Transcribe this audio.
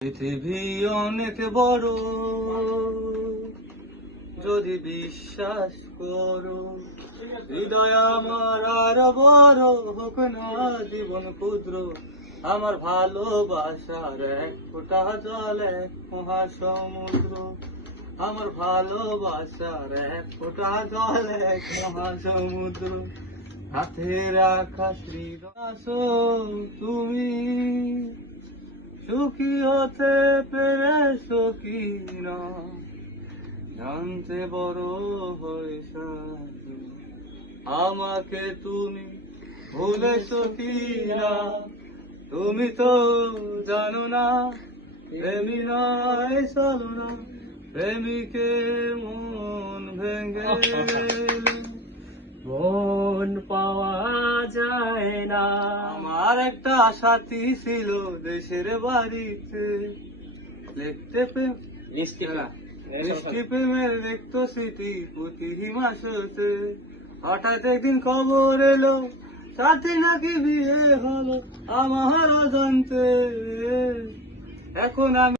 পৃথিবী অনেক বড়, যদি বিশ্বাস করো। হৃদয় আমার আর বড় হোক না জীবন ক্ষুদ্র, আমার ভালোবাসার এক ফোঁটা জল এক মহাসমুদ্র। আমার ভালোবাসার এক ফোঁটা জল এক মহাসমুদ্র। হাতে রাখা শ্রীদাসো তুমি, সুখী হতে পেরেছো কি না জানতে বড় হয়েছ। আমাকে তুমি ভুলেছো কি না, তুমি তো জানো না প্রেমী নয় চলো না, প্রেমিকে মন ভেঙে মন পাওয়া যায় না। আমার একটা সাথী ছিল দেশের বাড়িতে, দেখতে মিষ্টি প্রেমের দেখতো স্মৃতি প্রতি মাসেতে। হঠাৎ একদিন খবর এলো সাথী নাকি বিয়ে হলো আমার অজান্তে। এখন আমি